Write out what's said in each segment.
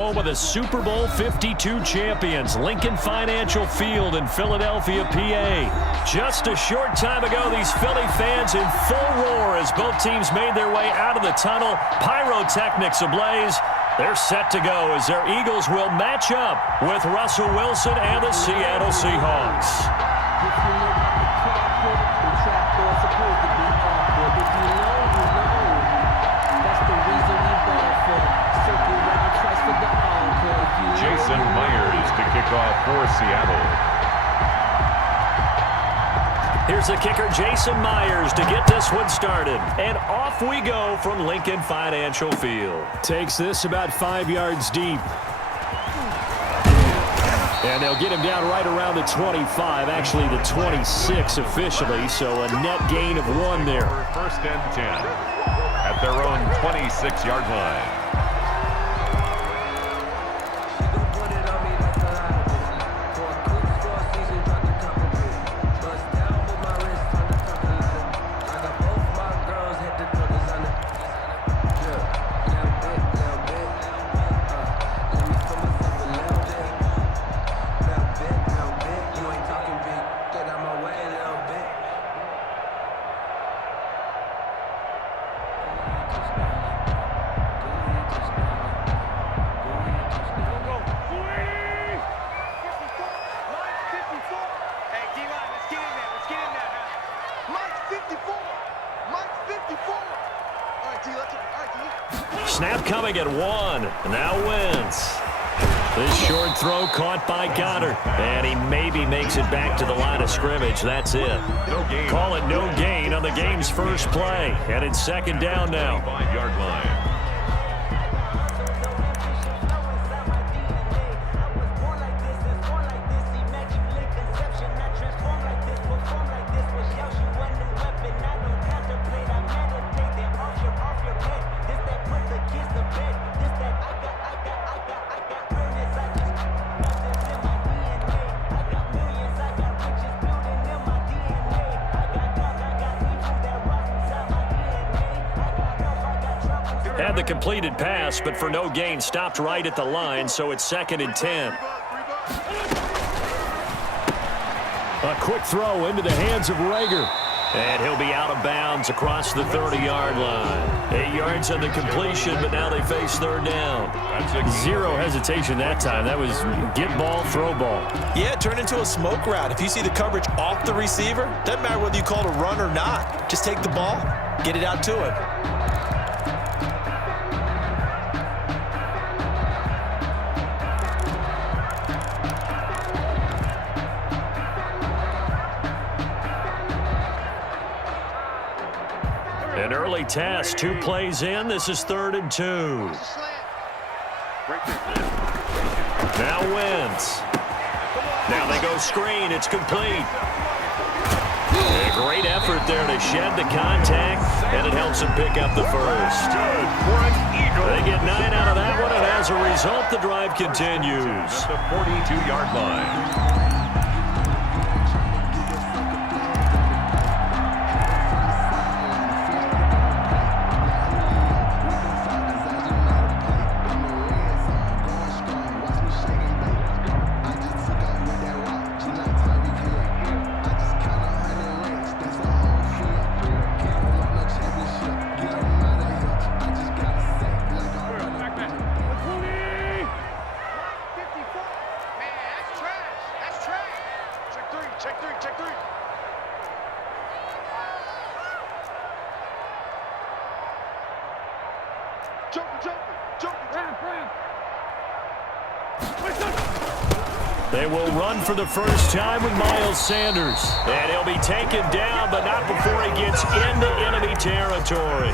Home of the Super Bowl 52 champions, Lincoln Financial Field in Philadelphia, PA. Just a short time ago, these Philly fans in full roar as both teams made their way out of the tunnel. Pyrotechnics ablaze. They're set to go as their Eagles will match up with Russell Wilson and the Seattle Seahawks. Jason Myers to kick off for Seattle. Here's the kicker, Jason Myers, to get this one started. And off we go from Lincoln Financial Field. Takes this about 5 yards deep. And they'll get him down right around the 25, actually the 26 officially, so a net gain of 1 there. First and 10 at their own 26-yard line. Snap coming at 1. Now Wentz. This short throw caught by Goddard. And he maybe makes it back to the line of scrimmage. That's it. No gain. Call it no gain on the game's first play. And it's second down now. 5-yard line. Had the completed pass, but for no gain, stopped right at the line, so it's second and 10. A quick throw into the hands of Rager. And he'll be out of bounds across the 30-yard line. 8 yards on the completion, but now they face third down. Zero hesitation that time. That was get ball, throw ball. Yeah, it turned into a smoke route. If you see the coverage off the receiver, doesn't matter whether you call it a run or not. Just take the ball, get it out to him. An early test, 2 plays in. This is 3rd and 2. Now Wentz. Now they go screen. It's complete. A great effort there to shed the contact, and it helps him pick up the first. They get 9 out of that one, and as a result, the drive continues. At the 42-yard line. They will run for the first time with Miles Sanders. And he'll be taken down, but not before he gets into enemy territory.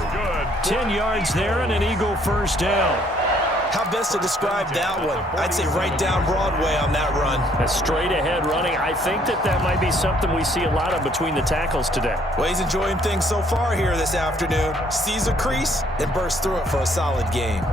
10 yards there and an Eagle first down. How best to describe that one? I'd say right down Broadway on that run. A straight-ahead running. I think that might be something we see a lot of between the tackles today. Well, he's enjoying things so far here this afternoon. Sees a crease and bursts through it for a solid game.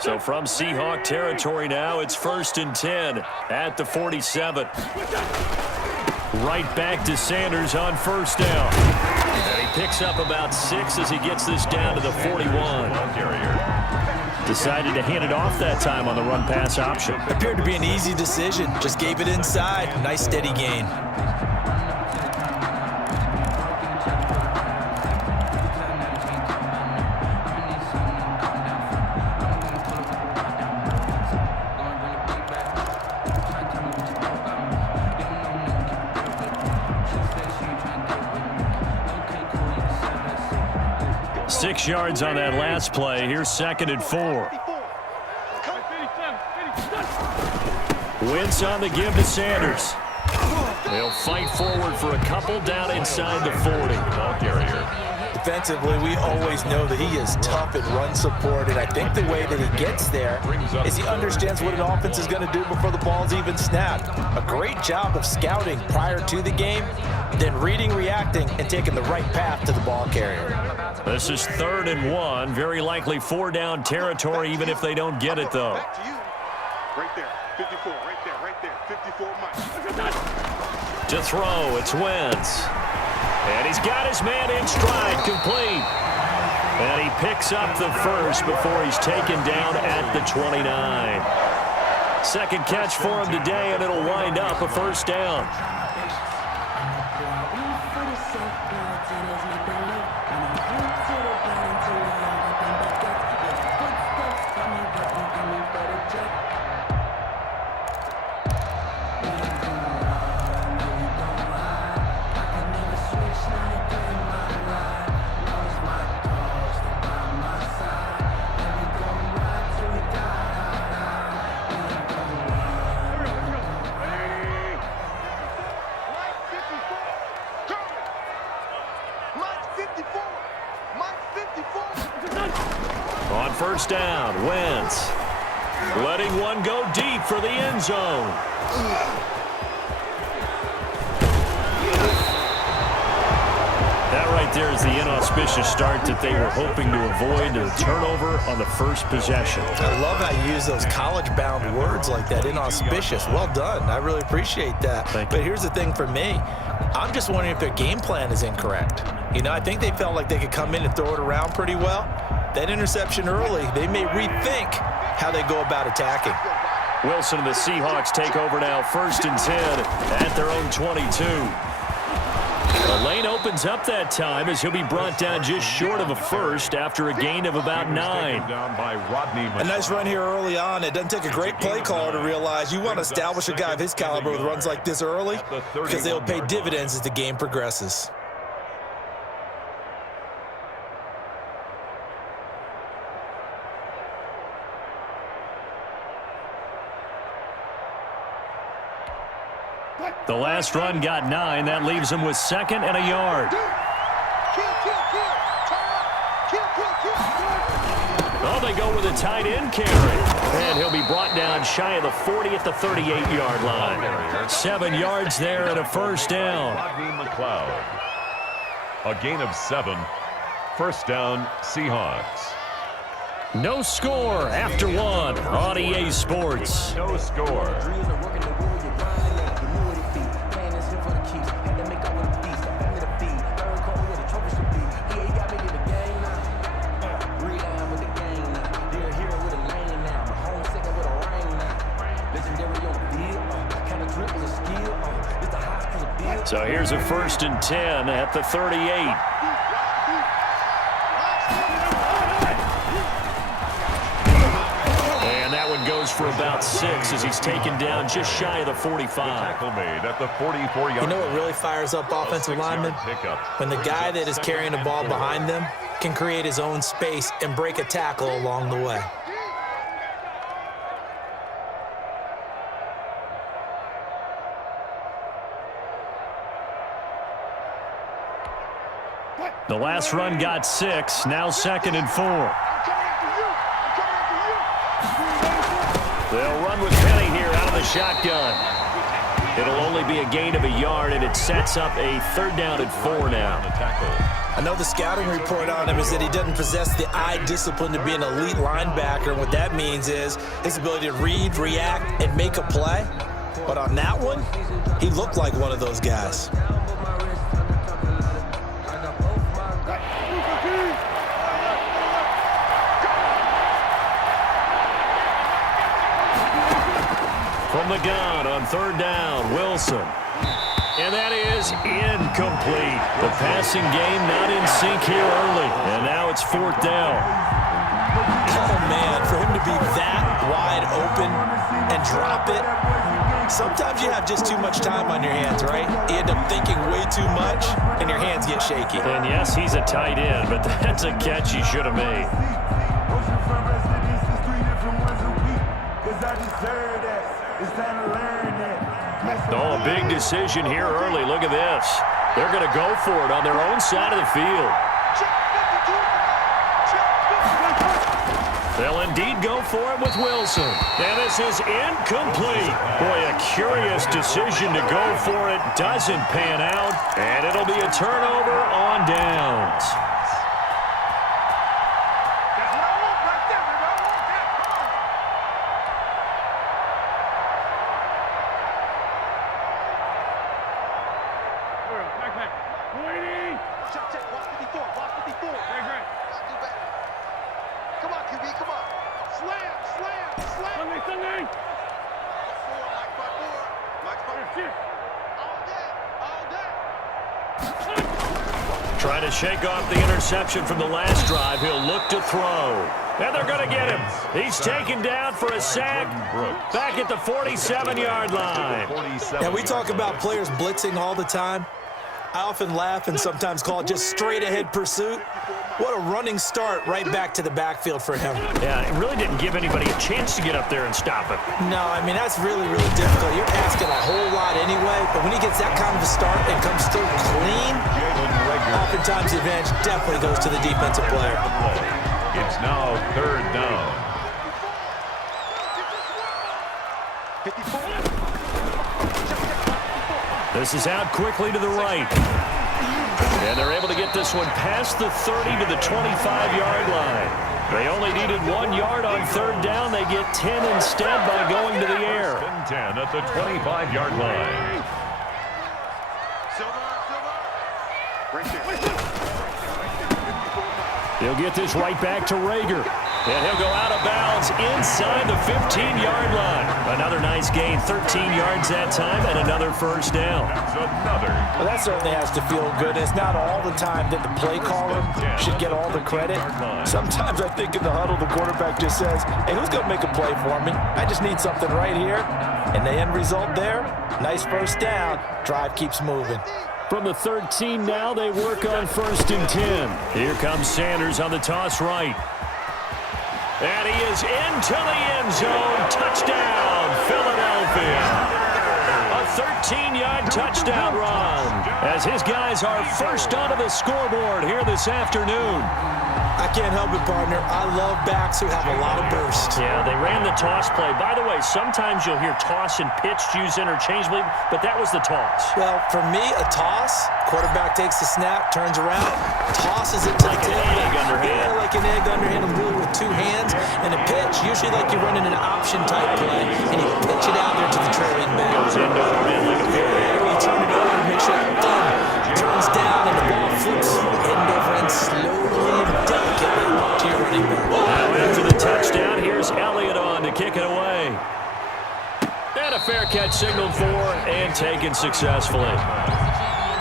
So from Seahawk territory now, it's 1st and 10 at the 47. Right back to Sanders on first down. And he picks up about 6 as he gets this down to the 41. Decided to hand it off that time on the run-pass option. Appeared to be an easy decision. Just gave it inside. Nice steady gain. Six yards on that last play. Here's 2nd and 4. Wentz on the give to Sanders. They'll fight forward for a couple down inside the 40. Ball carrier. Defensively, we always know that he is tough at run support, and I think the way that he gets there is he understands what an offense is going to do before the ball's even snapped. A great job of scouting prior to the game, then reading, reacting, and taking the right path to the ball carrier. This is 3rd and 1. Very likely 4-down territory, even if they don't get it, though. Back to you. Right there. 54. Right there. 54 miles. To throw, it's Wentz. And he's got his man in stride, complete. And he picks up the first before he's taken down at the 29. Second catch for him today, and it'll wind up a first down. On first down, Wentz letting one go deep for the end zone. That right there is the inauspicious start that they were hoping to avoid, a turnover on the first possession. I love how you use those college-bound words like that, inauspicious. Well done. I really appreciate that. But here's the thing for me. I'm just wondering if their game plan is incorrect. You know, I think they felt like they could come in and throw it around pretty well. That interception early, they may rethink how they go about attacking. Wilson and the Seahawks take over now, 1st and 10 at their own 22. The lane opens up that time as he'll be brought down just short of a first after a gain of about 9. A nice run here early on. It doesn't take a great play caller to realize you want to establish a guy of his caliber with runs like this early because they'll pay dividends as the game progresses. The last run got 9. That leaves him with 2nd and a yard. Oh, they go with a tight end carry. And he'll be brought down shy of the 40 at the 38-yard line. 7 yards there and a first down. A gain of 7. First down, Seahawks. No score after 1 on EA Sports. No score. So here's a 1st and 10 at the 38. And that one goes for about 6 as he's taken down just shy of the 45. Tackle made at the 44-yard. You know what really fires up offensive linemen? When the guy that is carrying the ball behind them can create his own space and break a tackle along the way. The last run got 6, now 2nd and 4. They'll run with Penny here out of the shotgun. It'll only be a gain of a yard, and it sets up a 3rd down and 4 now. I know the scouting report on him is that he doesn't possess the eye discipline to be an elite linebacker. And what that means is his ability to read, react, and make a play. But on that one, he looked like one of those guys. From the gun on third down, Wilson. And that is incomplete. The passing game not in sync here early. And now it's fourth down. Oh, man, for him to be that wide open and drop it. Sometimes you have just too much time on your hands, right? You end up thinking way too much, and your hands get shaky. And yes, he's a tight end, but that's a catch he should have made. Oh, a big decision here early. Look at this. They're going to go for it on their own side of the field. They'll indeed go for it with Wilson. And this is incomplete. Boy, a curious decision to go for it. Doesn't pan out. And it'll be a turnover on downs. Trying to shake off the interception from the last drive. He'll look to throw. And they're going to get him. He's taken down for a sack back at the 47-yard line. And we talk about players blitzing all the time. I often laugh and sometimes call it just straight-ahead pursuit. What a running start right back to the backfield for him. Yeah, it really didn't give anybody a chance to get up there and stop him. No, I mean, that's really, really difficult. You're asking a whole lot anyway, but when he gets that kind of a start and comes through clean, oftentimes the advantage definitely goes to the defensive player. It's now third down. This is out quickly to the right. And they're able to get this one past the 30 to the 25-yard line. They only needed 1 yard on third down. They get 10 instead by going to the air. 10 at the 25-yard line. He'll get this right back to Rager. And he'll go out of bounds inside the 15-yard line. Another nice gain, 13 yards that time, and another first down. That's another. Well, that certainly has to feel good. It's not all the time that the play caller should get all the credit. Sometimes I think in the huddle, the quarterback just says, hey, who's going to make a play for me? I just need something right here. And the end result there, nice first down. Drive keeps moving. From the 13 now, they work on 1st and 10. Here comes Sanders on the toss right. And he is into the end zone. Touchdown, Philadelphia. A 13-yard touchdown run as his guys are first onto the scoreboard here this afternoon. I can't help it, partner. I love backs who have a lot of burst. Yeah, they ran the toss play. By the way, sometimes you'll hear toss and pitch used interchangeably, but that was the toss. Well, for me, a toss, quarterback takes the snap, turns around, tosses it to like the an egg underhand. Yeah, like an egg underhand, really with two hands. And a pitch, usually like you're running an option-type play, and you pitch it out there to the trailing back. Goes end over end like a fairway. You turn it over and make sure the thumb turns down and the ball flips end over end slowly and delicately to your running back. Now after the touchdown, here's Elliott on to kick it away. And a fair catch signaled for and taken successfully.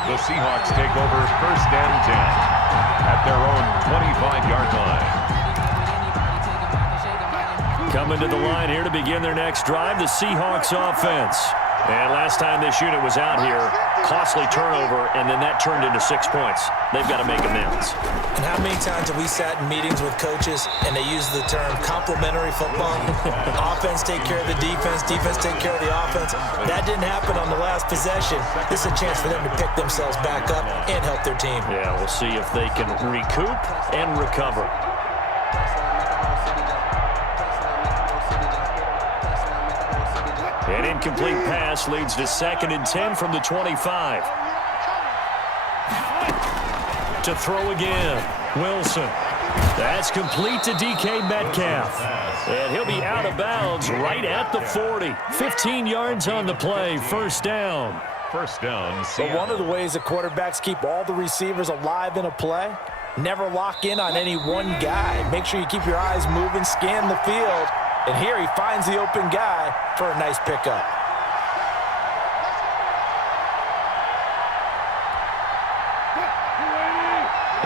The Seahawks take over 1st and 10 at their own 25-yard line. Coming to the line here to begin their next drive, the Seahawks offense. And last time this unit was out here, costly turnover, and then that turned into 6 points. They've got to make amends. And how many times have we sat in meetings with coaches and they use the term complementary football? Offense take care of the defense, defense take care of the offense. That didn't happen on the last possession. This is a chance for them to pick themselves back up and help their team. Yeah, we'll see if they can recoup and recover. An incomplete pass leads to 2nd and 10 from the 25. To throw again, Wilson. That's complete to DK Metcalf. And he'll be out of bounds right at the 40. 15 yards on the play, first down. First down, But one of the ways that quarterbacks keep all the receivers alive in a play, never lock in on any one guy. Make sure you keep your eyes moving, scan the field. And here he finds the open guy for a nice pickup.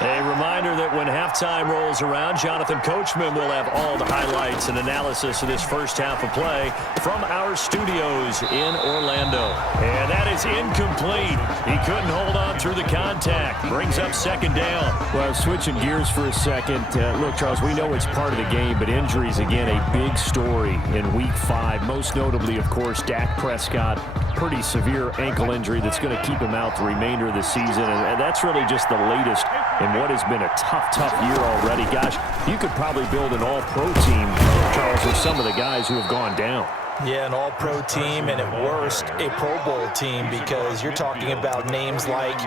A reminder that when halftime rolls around, Jonathan Coachman will have all the highlights and analysis of this first half of play from our studios in Orlando. And that is incomplete. He couldn't hold on through the contact. Brings up second down. Well, switching gears for a second. Look, Charles, we know it's part of the game, but injuries, again, a big story in Week 5. Most notably, of course, Dak Prescott. Pretty severe ankle injury that's going to keep him out the remainder of the season. And that's really just the latest in what has been a tough year already. Gosh, you could probably build an all-pro team, Charles, with some of the guys who have gone down. Yeah, an all-pro team, and at worst, a Pro Bowl team, because you're talking about names like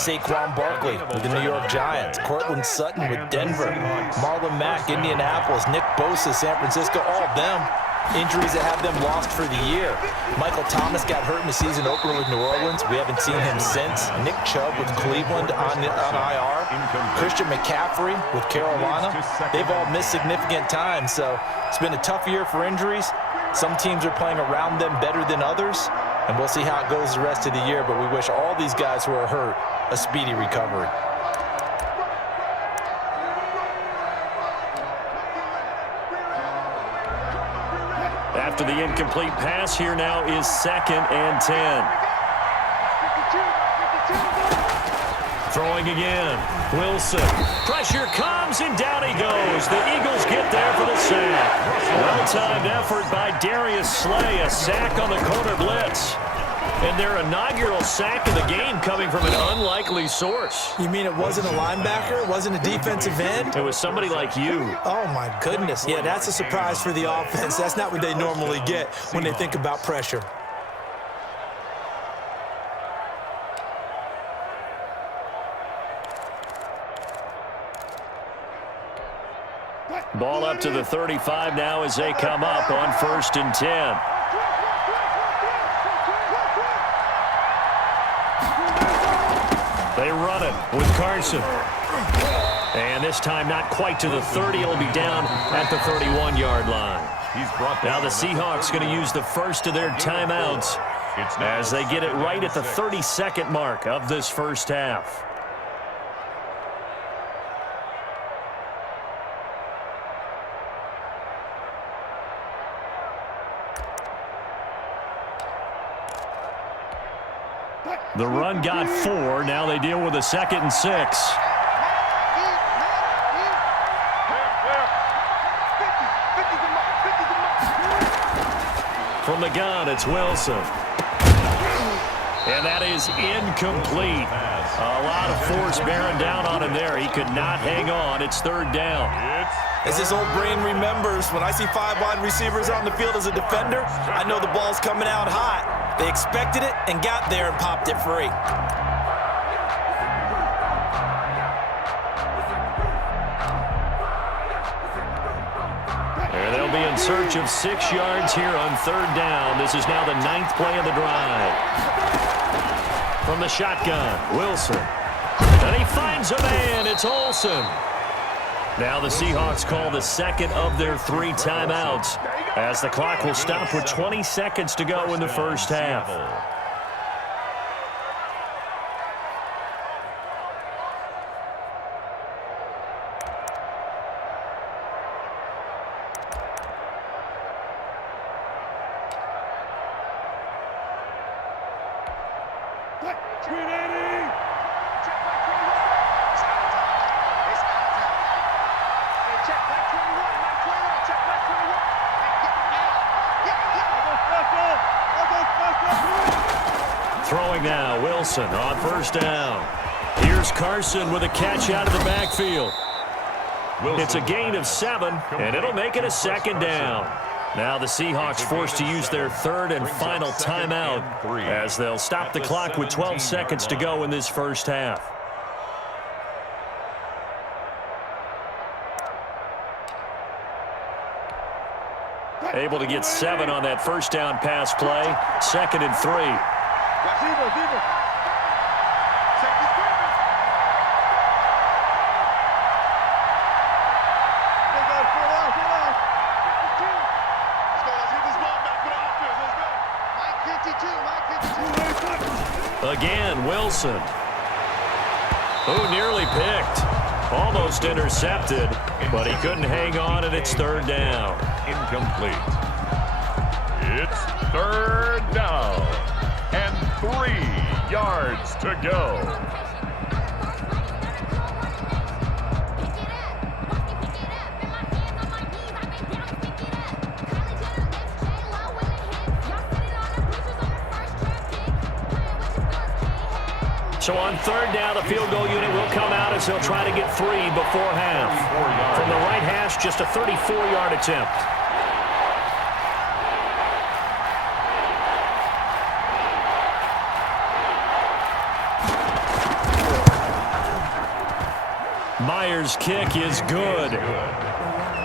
Saquon Barkley with the New York Giants, Cortland Sutton with Denver, Marlon Mack, Indianapolis, Nick Bosa, San Francisco, all of them. Injuries that have them lost for the year. Michael Thomas got hurt in the season opener with New Orleans. We haven't seen him since. Nick Chubb with Cleveland on IR. Christian McCaffrey with Carolina. They've all missed significant time, so it's been a tough year for injuries. Some teams are playing around them better than others, and we'll see how it goes the rest of the year, but we wish all these guys who are hurt a speedy recovery. After the incomplete pass, here now is 2nd and 10. Throwing again. Wilson. Pressure comes, and down he goes. The Eagles get there for the sack. Well-timed effort by Darius Slay. A sack on the corner blitz. And their inaugural sack of the game coming from an unlikely source. You mean it wasn't a linebacker? It wasn't a defensive end? It was somebody like you. Oh, my goodness. Yeah, that's a surprise for the offense. That's not what they normally get when they think about pressure. Ball up to the 35 now as they come up on 1st and 10. They run it with Carson. And this time not quite to the 30. It'll be down at the 31-yard line. Now the Seahawks going to use the first of their timeouts as they get it right at the 32nd mark of this first half. The run got 4. Now they deal with a 2nd and 6. From the gun, it's Wilson. And that is incomplete. A lot of force bearing down on him there. He could not hang on. It's 3rd down. As this old brain remembers, when I see 5 wide receivers on the field as a defender, I know the ball's coming out hot. They expected it and got there and popped it free. They'll be in search of 6 yards here on 3rd down. This is now the 9th play of the drive. From the shotgun, Wilson. And he finds a man. It's Olsen. Now the Seahawks call the 2nd of their 3 timeouts as the clock will stop with 20 seconds to go in the first half. Throwing now, Wilson on 1st down. Here's Carson with a catch out of the backfield. It's a gain of 7, and it'll make it a 2nd down. Now the Seahawks forced to use their 3rd and final timeout as they'll stop the clock with 12 seconds to go in this first half. Able to get 7 on that first down pass play. 2nd and 3. Again, Wilson, who nearly picked. Almost intercepted, but he couldn't hang on, and it's 3rd down. Incomplete. It's 3rd down and 3 yards to go. So on 3rd down, the field goal unit will come out as they'll try to get 3 before half. From the right hash, just a 34-yard attempt. Myers' kick is good.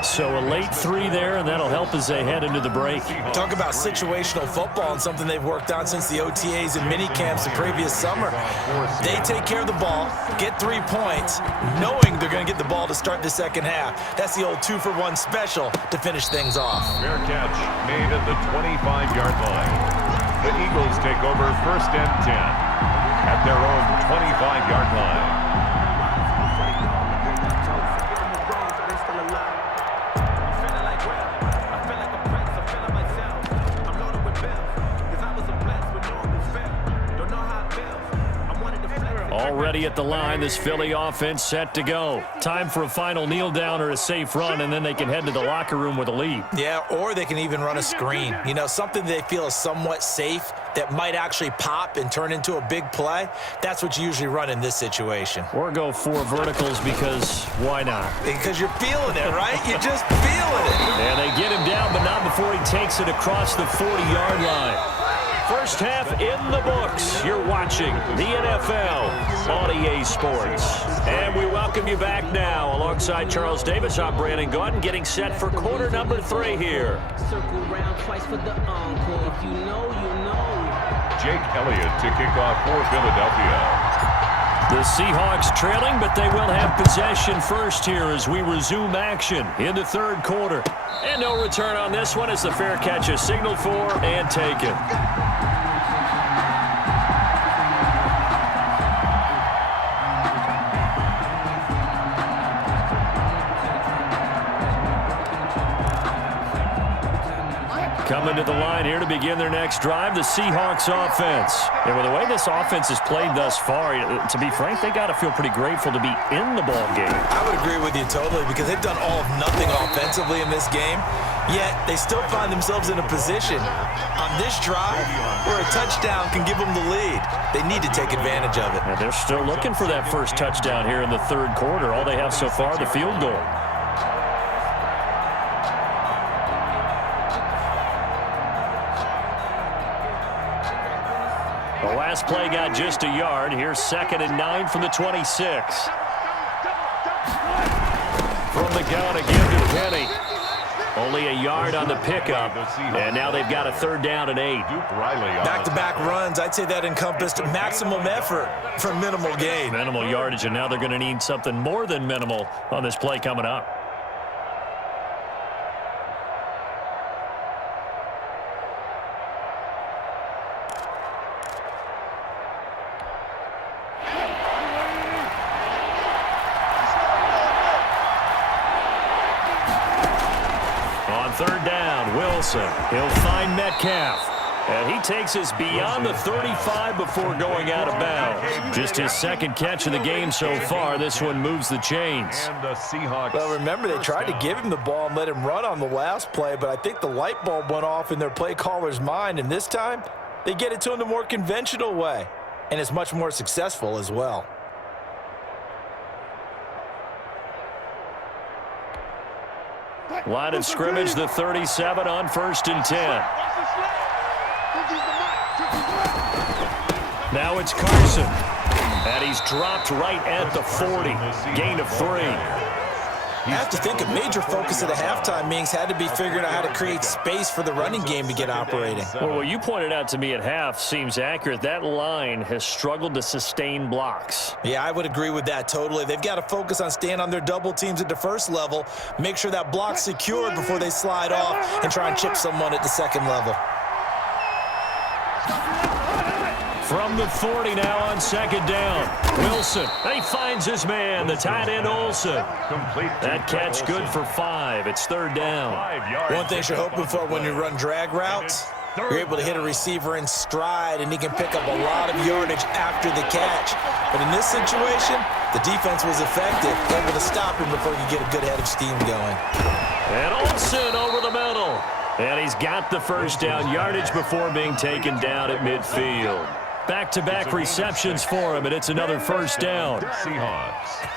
So a late 3 there, and that'll help as they head into the break. Talk about situational football and something they've worked on since the OTAs and mini camps the previous summer. They take care of the ball, get 3 points, knowing they're going to get the ball to start the second half. That's the old 2-for-1 special to finish things off. Fair catch made at the 25-yard line. The Eagles take over 1st and 10 at their own 25-yard line. Already at the line, this Philly offense set to go. Time for a final kneel down or a safe run, and then they can head to the locker room with a lead. Yeah, or they can even run a screen. You know, something they feel is somewhat safe that might actually pop and turn into a big play. That's what you usually run in this situation. Or go 4 verticals because why not? Because you're feeling it, right? You're just feeling it. And they get him down, but not before he takes it across the 40-yard line. First half in the books. You're watching the NFL on EA Sports. And we welcome you back now. Alongside Charles Davis, I'm Brandon Gaudin, getting set for quarter number 3 here. Circle round twice for the encore. If you know, you know. Jake Elliott to kick off for Philadelphia. The Seahawks trailing, but they will have possession first here as we resume action in the 3rd quarter. And no return on this one as the fair catch is signaled for and taken. Coming to the line here to begin their next drive, the Seahawks offense. And with the way this offense has played thus far, to be frank, they got to feel pretty grateful to be in the ball game. I would agree with you totally because they've done all of nothing offensively in this game, yet they still find themselves in a position on this drive where a touchdown can give them the lead. They need to take advantage of it. And they're still looking for that first touchdown here in the 3rd quarter. All they have so far, the field goal. The last play got just a yard. Here's 2nd and 9 from the 26. From the gun again to Penny. Only a yard on the pickup, and now they've got a 3rd down and 8. Back-to-back runs, I'd say that encompassed maximum effort for minimal gain. Minimal yardage, and now they're going to need something more than minimal on this play coming up. On 3rd down, Wilson. He'll find Metcalf. And he takes us beyond the 35 before going out of bounds. Just his 2nd catch of the game so far. This one moves the chains. And the Seahawks. Well, remember, they tried to give him the ball and let him run on the last play, but I think the light bulb went off in their play caller's mind, and this time they get it to him the more conventional way, and it's much more successful as well. Line of scrimmage, the 37 on 1st and 10. Now it's Carson. And he's dropped right at the 40. Gain of 3. I have to think a major focus of the halftime meetings had to be figuring out how to create space for the running game to get operating. Well, what you pointed out to me at half seems accurate. That line has struggled to sustain blocks. Yeah, I would agree with that totally. They've got to focus on staying on their double teams at the first level, make sure that block's secured before they slide off and try and chip someone at the second level. From the 40 now on second down. Wilson, he finds his man, the tight end Olsen. That catch good for 5. It's third down. One thing you're hoping for when you run drag routes, you're able to hit a receiver in stride, and he can pick up a lot of yardage after the catch. But in this situation, the defense was effective, able to stop him before you get a good head of steam going. And Olsen over the middle. And he's got the first down, yardage before being taken down at midfield. Back-to-back receptions for him, and it's another first down. Seahawks.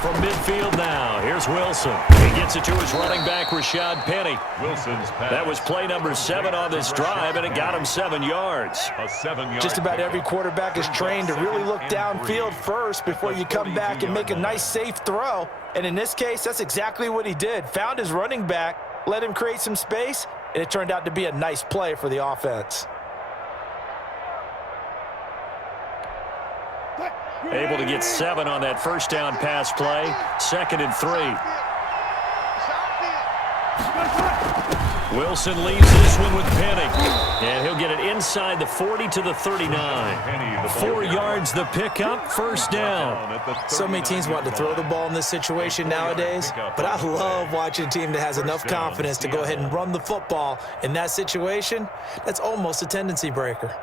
From midfield now, here's Wilson. He gets it to his running back, Rashad Penny. Wilson's pass. That was play number 7 on this drive, and it got him 7 yards. A 7-yard Just about every quarterback is trained to really look downfield first before you come back and make a nice, safe throw. And in this case, that's exactly what he did. Found his running back, let him create some space, and it turned out to be a nice play for the offense. Able to get 7 on that first down pass play. 2nd and 3. Wilson leaves this one with Penny. And he'll get it inside the 40 to the 39. 4 yards the pickup, first down. So many teams want to throw the ball in this situation nowadays, but I love watching a team that has enough confidence to go ahead and run the football. In that situation, that's almost a tendency breaker.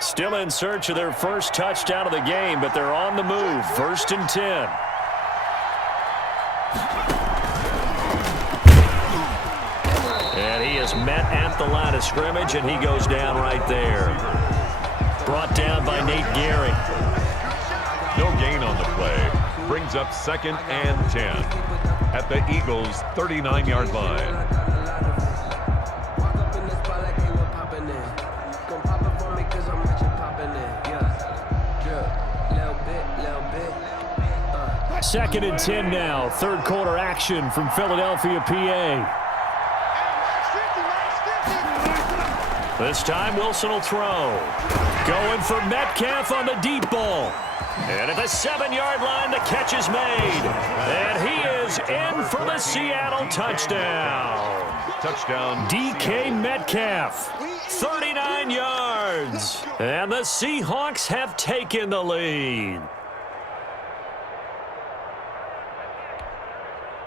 Still in search of their first touchdown of the game, but they're on the move. 1st and 10. And he is met at the line of scrimmage, and he goes down right there. Brought down by Nate Gehring. No gain on the play. Brings up 2nd and 10 at the Eagles' 39-yard line. Second and 10 now. Third quarter action from Philadelphia, PA. This time Wilson will throw. Going for Metcalf on the deep ball. And at the 7-yard line, the catch is made. And he is in for the Seattle touchdown. Touchdown. DK Metcalf, 39 yards. And the Seahawks have taken the lead.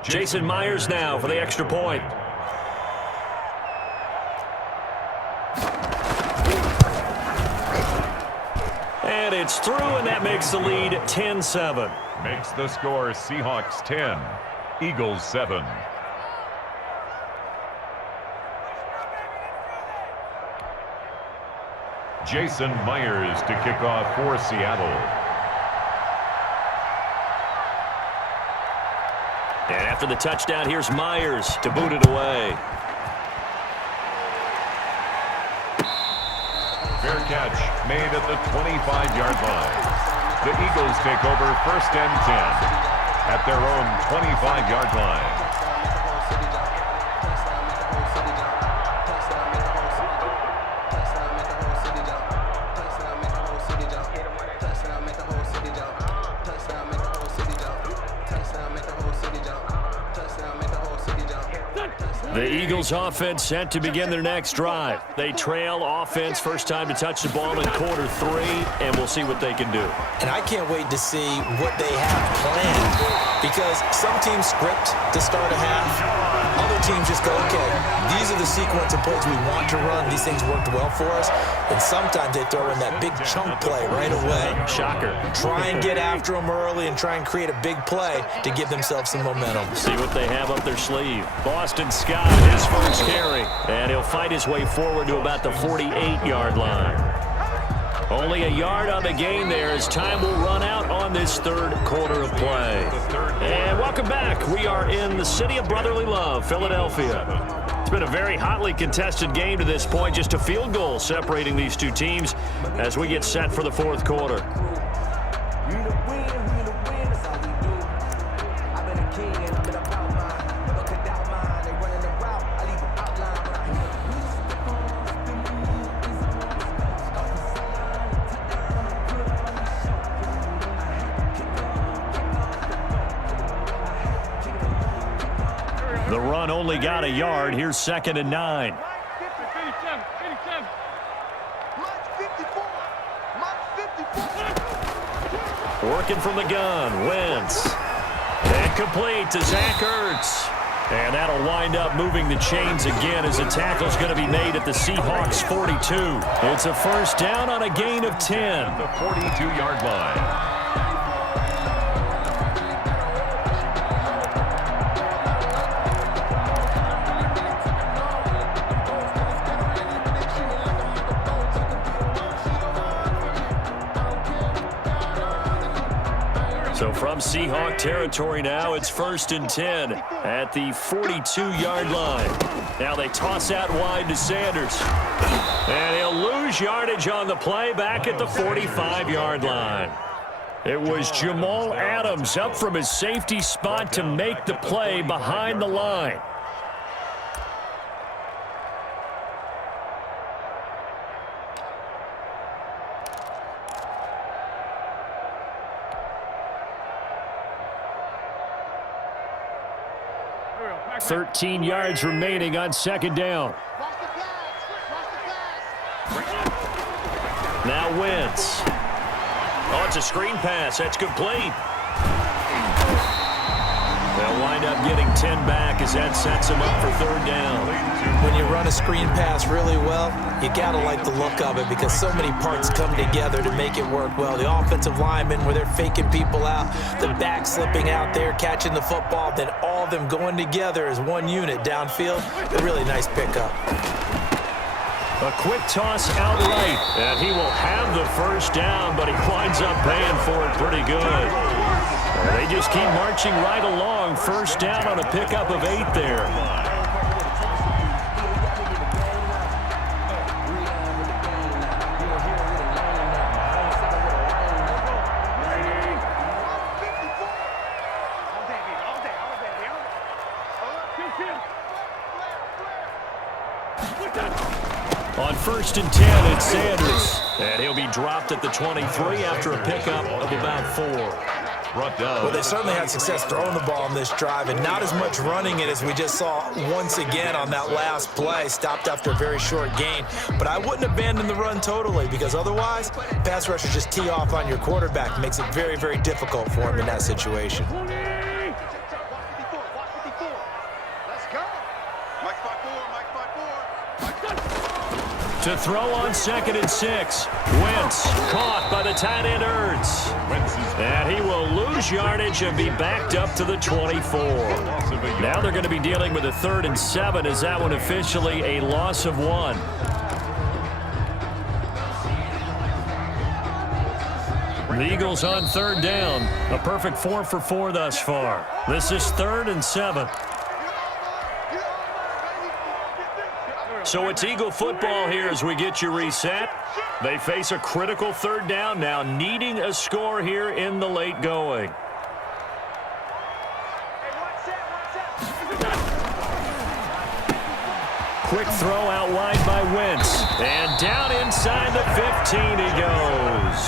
Jason Myers now for the extra point. And it's through, and that makes the lead 10-7. Makes the score Seahawks 10, Eagles 7. Jason Myers to kick off for Seattle. And after the touchdown, here's Myers to boot it away. Fair catch made at the 25-yard line. The Eagles take over 1st and 10 at their own 25-yard line. The Eagles offense set to begin their next drive. They trail offense, first time to touch the ball in quarter 3, and we'll see what they can do. And I can't wait to see what they have planned, because some teams script to start a half. Other teams just go, okay, these are the sequence of plays we want to run. These things worked well for us. And sometimes they throw in that big chunk play right away. Shocker. Try and get after them early and try and create a big play to give themselves some momentum. See what they have up their sleeve. Boston Scott, his first carry. And he'll fight his way forward to about the 48-yard line. Only a yard on the gain there as time will run out on this third quarter of play. And welcome back. We are in the city of brotherly love, Philadelphia. It's been a very hotly contested game to this point. Just a field goal separating these two teams as we get set for the fourth quarter. The run only got a yard. Here's 2nd and 9. Working from the gun. Wentz. And complete to Zach Ertz. And that'll wind up moving the chains again as the tackle's going to be made at the Seahawks 42. It's a first down on a gain of 10. The 42-yard line. So from Seahawk territory now, it's 1st and 10 at the 42-yard line. Now they toss out wide to Sanders. And he'll lose yardage on the play back at the 45-yard line. It was Jamal Adams up from his safety spot to make the play behind the line. $13 yards remaining on 2nd down. Now Wentz. Oh, it's a screen pass. That's complete. They'll wind up getting 10 back as that sets them up for 3rd down. When you run a screen pass really well, you got to like the look of it because so many parts come together to make it work well. The offensive linemen, where they're faking people out, the back slipping out there, catching the football, then all of them going together as one unit downfield. A really nice pickup. A quick toss out right, and he will have the first down, but he winds up paying for it pretty good. They just keep marching right along. First down on a pickup of 8 there. On 1st and 10, it's Sanders. And he'll be dropped at the 23 after a pickup of about 4. Well, they certainly had success throwing the ball on this drive and not as much running it as we just saw once again on that last play. Stopped after a very short gain. But I wouldn't abandon the run totally because otherwise, pass rushers just tee off on your quarterback. Makes it very, very difficult for him in that situation. To throw on 2nd and 6. Wentz caught by the tight end Ertz. And he will lose yardage and be backed up to the 24. Now they're going to be dealing with a 3rd and 7 as that one officially a loss of 1. The Eagles on 3rd down. A perfect 4 for 4 thus far. This is 3rd and 7. So it's Eagle football here as we get you reset. They face a critical 3rd down now, needing a score here in the late going. Quick throw out wide by Wentz. And down inside the 15 he goes.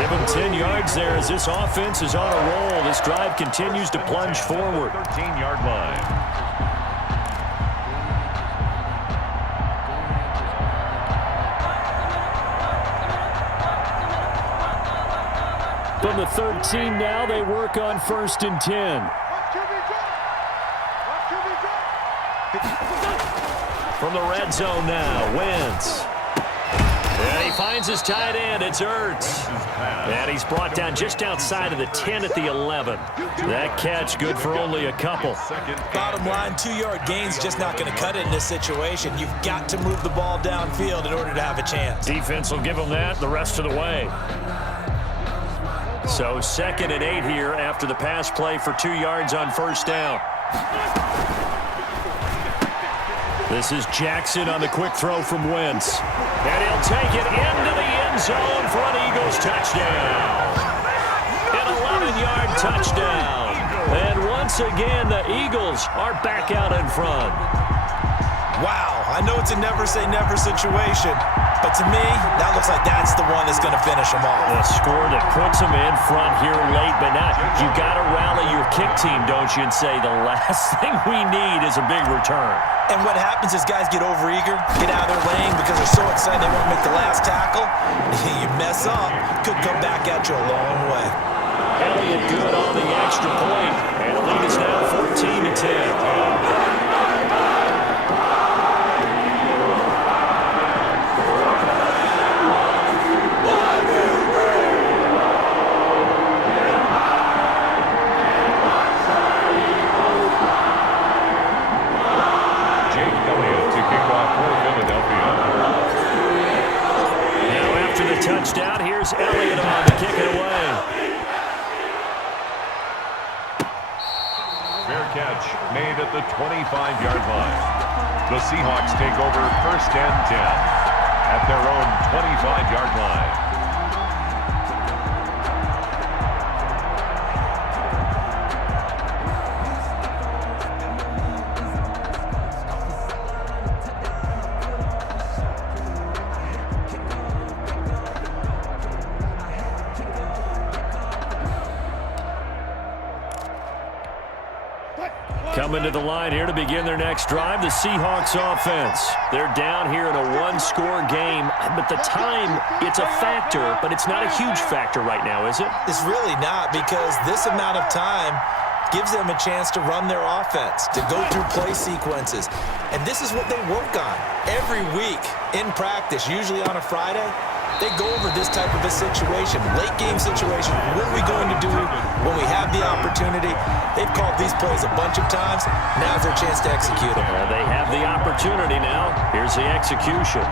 Give him 10 yards there as this offense is on a roll. This drive continues to plunge forward. 13-yard line. From the 13 now, they work on 1st and 10. the red zone now. Wentz. And he finds his tight end. It's Ertz. And he's brought down just outside of the 10 at the 11. That catch good for only a couple. Bottom line, 2-yard gain's just not going to cut it in this situation. You've got to move the ball downfield in order to have a chance. Defense will give them that the rest of the way. So 2nd and 8 here after the pass play for 2 yards on first down. This is Jackson on the quick throw from Wentz. And he'll take it into the end zone for an Eagles touchdown. An 11-yard touchdown. And once again, the Eagles are back out in front. Wow, I know it's a never-say-never situation, but to me, that looks like that's the one that's going to finish them off. A score that puts them in front here late, but now you got to rally your kick team, don't you, and say the last thing we need is a big return. And what happens is guys get overeager, get out of their lane because they're so excited they want to make the last tackle. You mess up, could come back at you a long way. Elliott good on the extra point, and the lead is now 14-10. Touchdown. Here's Elliott on to kick it away. Fair catch made at the 25-yard line. The Seahawks take over 1st and 10 at their own 25-yard line. Coming to the line here to begin their next drive, the Seahawks offense. They're down here in a 1-score game, but the time, it's a factor, but it's not a huge factor right now, is it? It's really not, because this amount of time gives them a chance to run their offense, to go through play sequences. And this is what they work on every week in practice, usually on a Friday. They go over this type of a situation, late game situation. What are we going to do when we have the opportunity? They've called these plays a bunch of times. Now's their chance to execute them. They have the opportunity now. Here's the execution.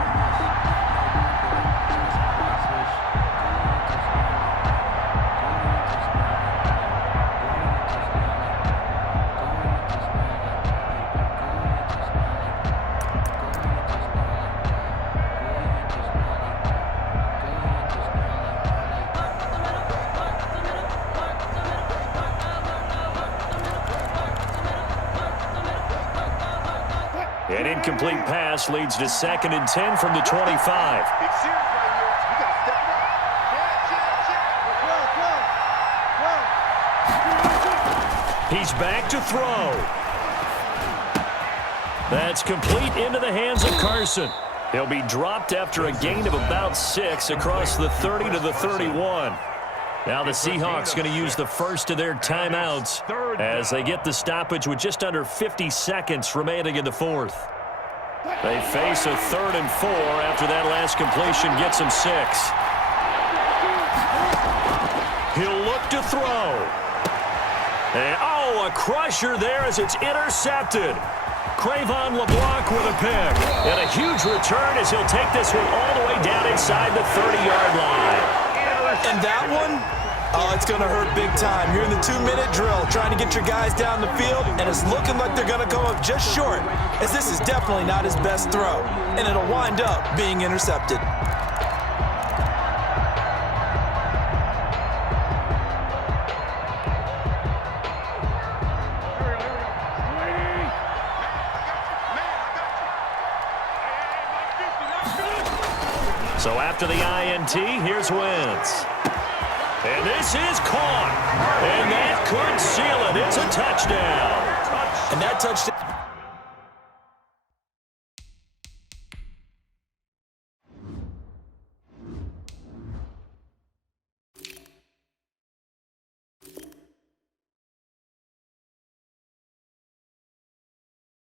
An incomplete pass leads to 2nd and 10 from the 25. He's back to throw. That's complete into the hands of Carson. He'll be dropped after a gain of about 6 across the 30 to the 31. Now the Seahawks going to use the first of their timeouts as they get the stoppage with just under 50 seconds remaining in the 4th. They face a 3rd and 4 after that last completion gets them 6. He'll look to throw. And, a crusher there as it's intercepted. Cravon LeBlanc with a pick. And a huge return as he'll take this one all the way down inside the 30-yard line. And that one, it's going to hurt big time. You're in the 2-minute drill trying to get your guys down the field, and it's looking like they're going to come up just short, as this is definitely not his best throw, and it'll wind up being intercepted. So after the INT, here's Wentz. And this is caught. And that could seal it. It's a touchdown. And that touchdown